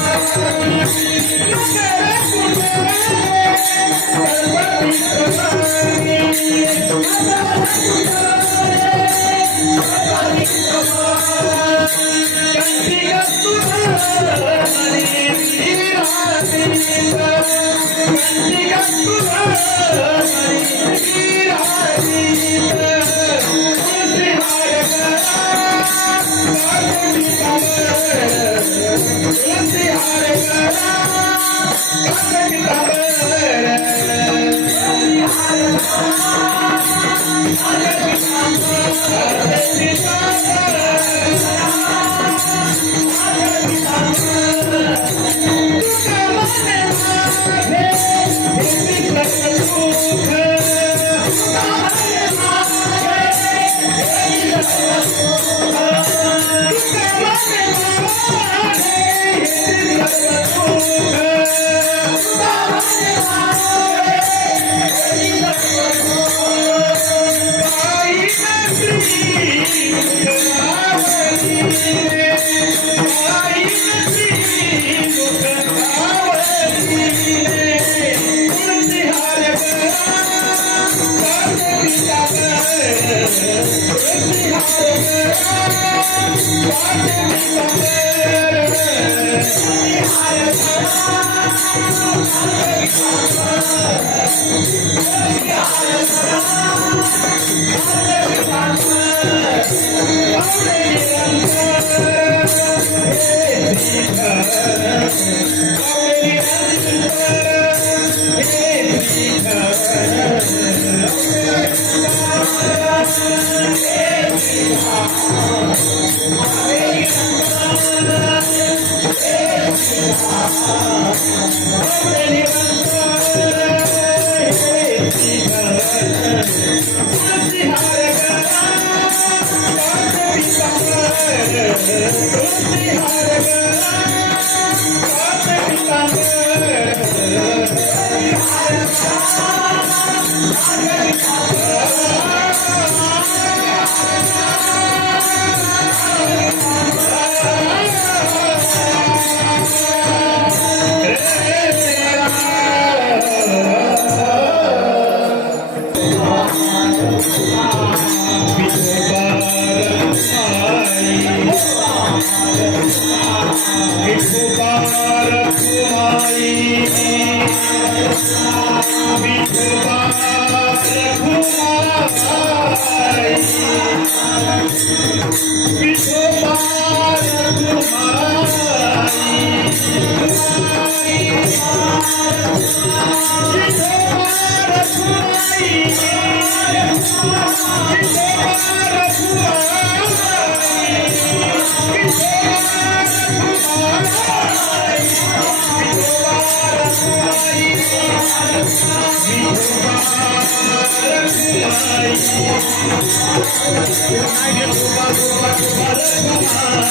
You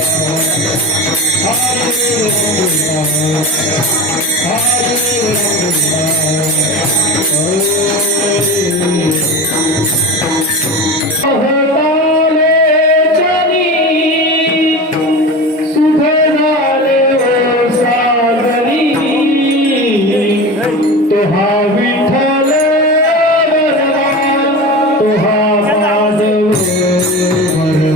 Hallelujah.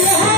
Yeah.